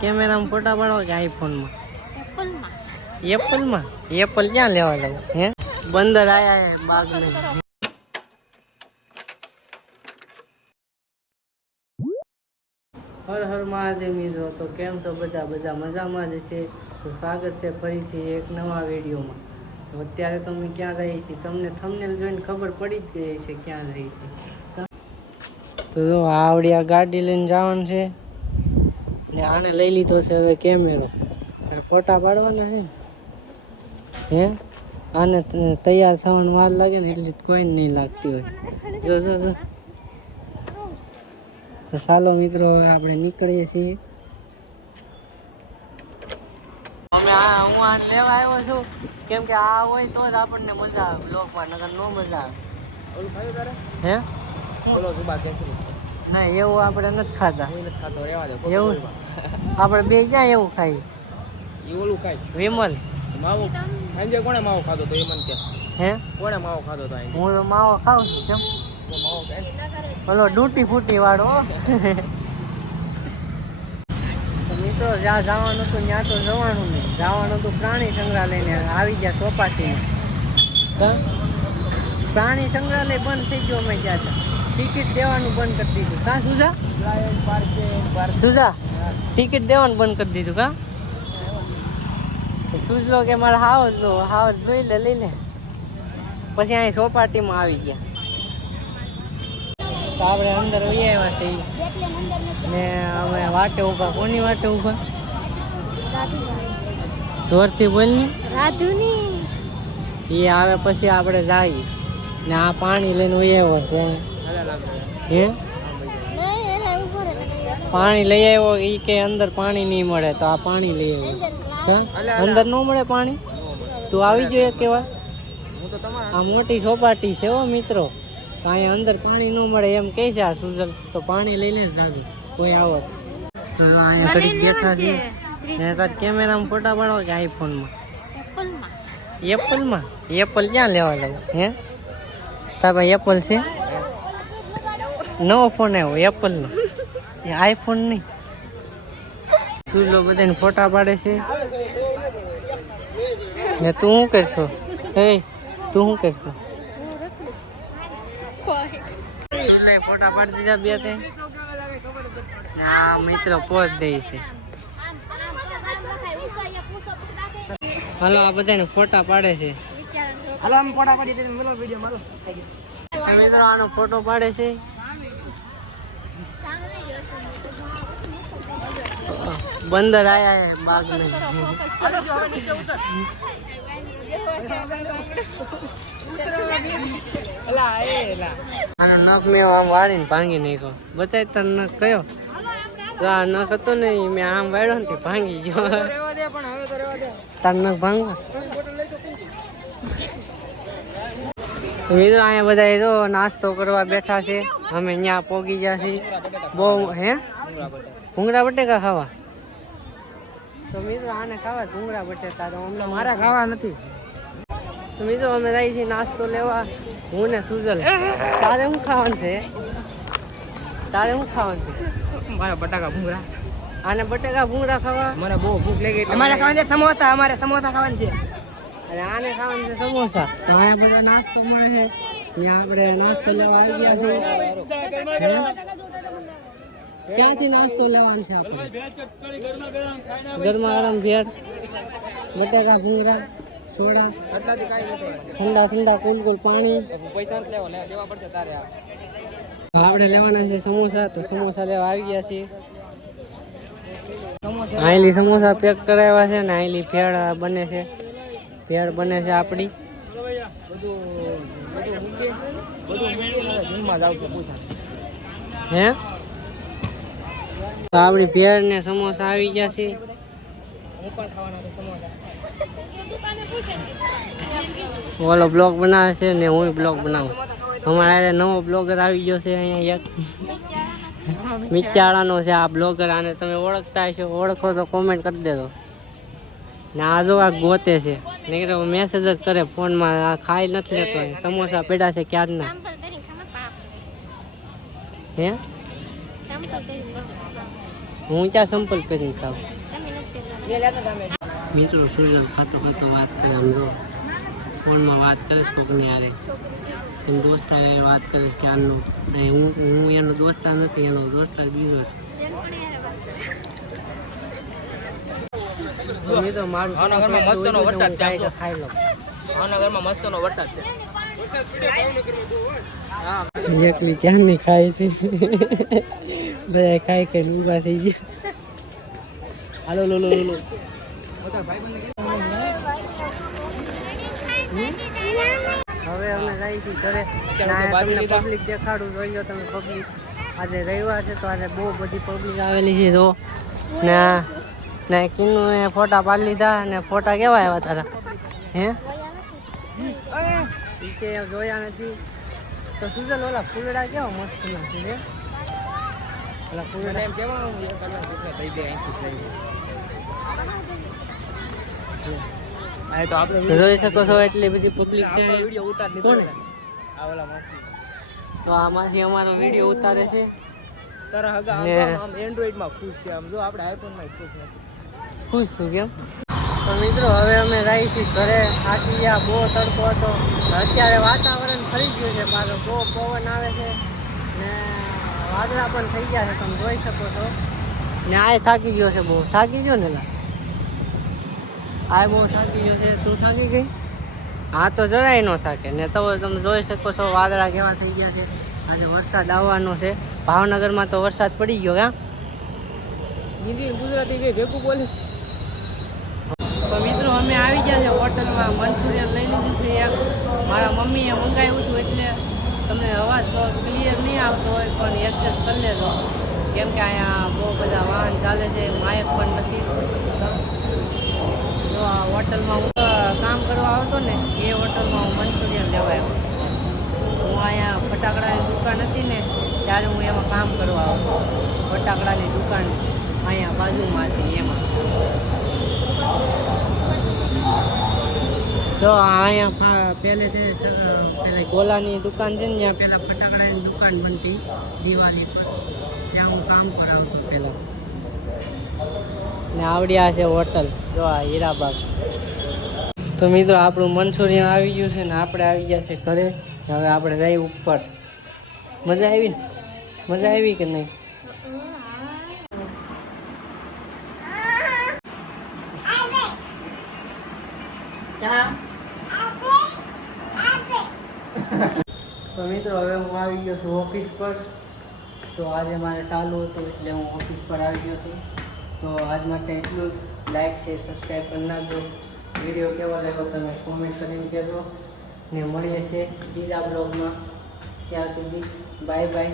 કેમેરામાં ફોટા પાડો કે આઈફોનમાં? એપલમાં. એપલ ક્યાં લેવા લાવ હે? બંદર આયા હે બાગ નહીં. હર હર મહાદેવ મિત્રો. તો કેમ છો બધા મજામાં જ છે. તો સ્વાગત છે ફરીથી એક નવા વિડીયોમાં. તો અત્યારે તમે ક્યાં રહી છીએ તમને થંબનેલ જોઈને ખબર પડી જ ગઈ છે ક્યાં રહી છે. તો જો આવડી આ ગાડી લઈને જવાનું છે ને આને લઈ લીધો છે હવે કેમેરો. ફોટા પાડવાના છે હે. આને તૈયાર થવાનું વાર લાગે ને એટલે કોઈ નહીં લાગતી હોય. જો જો જો. તો ચાલો મિત્રો હવે આપણે નીકળીએ છીએ. હું આને લેવા આવ્યો છું કેમ કે આ હોય તો જ આપણને મજા આવે બ્લોગમાં, નકર નો મજા આવે. ઓલું ખાયું તારે હે? બોલો સુબા કેસરી. ના એવું આપણે નથી ખાતા. નથી ખાતો રહેવા દે. એવું આપણે બે ક્યાં એવું ખાઈ? એ ઓલું ખાય વિમલ માવો. સાંજે કોણે માવો ખાતો તો એ મને કે હે? કોણે માવો ખાતો તો? હું તો માવો ખાઉં છું. કેમ માવો ખાય? ઓલો ડૂટી ફૂટી વાળો. મિત્રો જ્યાં જવાનું હતું ત્યાં તો જવાનું નહીં. જવાનું હતું પ્રાણી સંગ્રહાલયને. આવી ગયા ચોપાટીમાં. પ્રાણી સંગ્રહાલય બંધ થઈ ગયો. અમે ગયા હતા ટિકિટ દેવાનું બંધ કરી દીધું. કાં સુજા? સુજા ટિકિટ દેવાનું બંધ કરી દીધું. કાં સુજલો કે મારે હાવસ જોઈ લે લઈ લે. પછી અહીં ચોપાટીમાં આવી ગયા. તો આપણે અંદર વહી આવ્યા છીએ ને અમે વાટે ઊભા. કોની વાટે ઊભા? જોરથી બોલની. એ આવે પછી આપણે જઈએ ને આ પાણી લઈને વહી આવ્યો છે હે. પાણી લઈ આવ્યો એ કે અંદર પાણી નહીં મળે તો આ પાણી લઈ આવ્યો. અંદર ન મળે પાણી? તું આવી જોઈએ કેવા? આ મોટી ચોપાટી છે હો મિત્રો. અહીંયા અંદર પાણી ન મળે એમ કહે છે આ સુજલ. તો પાણી લઈને જ દાદુ કોઈ આવો તો અહીંયા ઘડી બેઠા છે. તાર કેમેરામાં ફોટા પાડો કે આઈફોનમાં? એપલમાં. એપલ ક્યાં લેવા લાવ હે? તાર ભાઈ એપલ છે? નવો ફોન આવ્યો એપલનો. એ આઈફોન નહીં. સુજલો બધાને ફોટા પાડે છે ને તું શું કરશો? હે તું શું કરશો? ફોટા પાડી દીધા બે તે. હા મિત્રો પોચ દે છે. હાલો આ બધાને ફોટા પાડે છે. હાલો આમ ફોટા પાડી દે. મેલો વિડિયો મારો. મિત્રો આનો ફોટો પાડે છે. બંદર આયા હે બાગ નહીં. આનો નખ મેં આમ વાળીને ભાંગી નાખ્યો. બતાય તાર નખ કયો? તો આ નખ હતો ને મેં આમ વાળ્યો ને ભાંગી ગયો. તાર નખ ભાંગવા. મિત્રો અહીંયા બધા જો નાસ્તો કરવા બેઠા છે. અમે ત્યાં પોગી ગયા છીએ. બહુ હે ભૂંગળા બટેકા ખાવા. તો મિત્રો આને ખાવા ભૂંગળા બટેકા. તો અમને મારા ખાવા નથી. તો મિત્રો અમે જઈએ છીએ નાસ્તો લેવા. હું ને સુજલ. તારે શું ખાવાનું છે? તારે શું ખાવાનું છે? મારા બટાકા ભૂંગળા. આને બટેકા ભૂંગળા ખાવા. મને બહુ ભૂખ લાગી. અમારે ખાવાનું છે સમોસા. અમારે સમોસા ખાવાનું છે. અને આને ખાવાનું છે સમોસા. તો અહીંયા બધા નાસ્તો મળે છે. ત્યાં આપણે નાસ્તો લેવા આવી ગયા છીએ. ક્યાંથી નાસ્તો લેવાનો છે આપણે? ગરમા ગરમ ભેળ, બટાકા ભૂંગળા, સોડા, ઠંડા કુલ પાણી. આપણે લેવાના છે સમોસા. તો સમોસા લેવા આવી ગયા છીએ. આયલી સમોસા પેક કરાવ્યા છે ને આયલી ભેળ બને છે. ભેળ બને છે આપણી. હે તો આપણી ભેળ ને સમોસા આવી ગયા છે. ઓલો બ્લોગ બનાવે છે ને હું બ્લોગ બનાવું. અમારે નવો બ્લોગર આવી ગયો છે અહીંયા એક મિચાળાનો છે આ બ્લોગર. આને તમે ઓળખતા હશો. ઓળખો તો કોમેન્ટ કરી દેજો. ને આ જો આ ગોતે છે ને મેસેજ જ કરે ફોનમાં. આ ખાઈ નથી લેતો. સમોસા પડ્યા છે ક્યારના. હે હું ક્યાં સંપલ પહેરીને ખાઉં. મિત્રો સુરજલ ખાતો ખાતો વાત કરે આમ જો ફોનમાં વાત કરીશ કોકની યારે એનો દોસ્તાર યારે વાત કરીશ કે આનું હું એનો દોસ્તાર નથી, એનો દોસ્તાર બીજો છે. મિત્રો મારું ભાવનગરમાં મસ્તનો વરસાદ છે. ખાઈ લો. ભાવનગરમાં મસ્તનો વરસાદ છે. એકલી ક્યાંની ખાય છે. બધા ખાઈ ખાઈ ઊભા થઈ ગયા. હાલો લો લો લો. હવે અમે જઈએ છીએ ઘરે. તમને પબ્લિક દેખાડું જોઈએ તમે પબ્લિક. આજે રવિવાર છે તો આજે બહુ બધી પબ્લિક આવેલી છે. જો ને કિન્નું એ ફોટા પાડી લીધા ને ફોટા કેવા આવ્યા તારા? હે કે જોયા નથી તો સુજલ ઓલા ફૂલડા કેવા મસ્ત નથી રે. ઓલા ફૂલડા એમ કેવાનું થઈ જાય તો આપણે જોઈ શકો છો એટલી બધી પબ્લિક છે. તો આ માસી અમારો વિડીયો ઉતારે છે. એન્ડ્રોઈડમાં ખુશ છે. આમ જો આપણે આઈફોનમાં ખુશ નથી. ખુશ છું કેમ? તો મિત્રો હવે અમે રહી છીએ ઘરે. થાકી ગયા, બહુ તડકો હતો. અત્યારે વાતાવરણ ફરી ગયું છે પાછો, બહુ પવન આવે છે ને વાદળા પણ થઈ ગયા છે, તમે જોઈ શકો છો. ને આ થાકી ગયો છે બહુ. થાકી ગયો ને લા? આ બહુ થાકી ગયો છે. તું થાકી ગઈ? હા તો જરાય ન થાકે ને. તો તમે જોઈ શકો છો વાદળા કેવા થઈ ગયા છે. આજે વરસાદ આવવાનો છે. ભાવનગરમાં તો વરસાદ પડી ગયો. ક્યાં હિન્દી ગુજરાતી જે ભેગું બોલીશ. તો મિત્રો અમે આવી ગયા છે હોટલમાં. મંચુરિયન લઈ લીધું છે એક. મારા મમ્મીએ મંગાવ્યું હતું એટલે તમને અવાજ તો ક્લિયર નહીં આવતો હોય પણ એડજસ્ટ કરી લેજો, કેમ કે અહીંયા બહુ બધા વાહન ચાલે છે, માયક પણ નથી. જો આ હોટલમાં હું કામ કરવા આવતો ને એ હોટલમાં હું મંચુરિયન લેવા આવ્યો. હું અહીંયા ફટાકડાની દુકાન હતી ને ત્યારે હું એમાં કામ કરવા આવતો. ફટાકડાની દુકાન અહીંયા બાજુમાં હતી એમાં. તો અહીંયા પહેલેથી પેલા ગોલાની દુકાન છે ને ત્યાં પહેલાં ફટાકડાની દુકાન બનતી દિવાળી પર, ત્યાં હું કામ કરાવતો પહેલાં. ને આવડ્યા છે હોટલ જો આ હીરાબાગ. તો મિત્રો આપણું મંચુરિયન આવી ગયું છે ને આપણે આવી ગયા છે ઘરે. હવે આપણે જઈએ ઉપર. મજા આવી ને? મજા આવી કે નહીં? તો મિત્રો હવે હું આવી ગયો છું ઓફિસ પર. તો આજે મારે ચાલુ હતું એટલે હું ઓફિસ પર આવી ગયો છું. તો આજ માટે એટલું જ. લાઈક છે, સબસ્ક્રાઈબ કરી નાખજો. વિડીયો કેવો લાગ્યો તમે કોમેન્ટ કરીને કહેજો. ને મળીએ છીએ બીજા બ્લોગમાં. ત્યાં સુધી બાય બાય.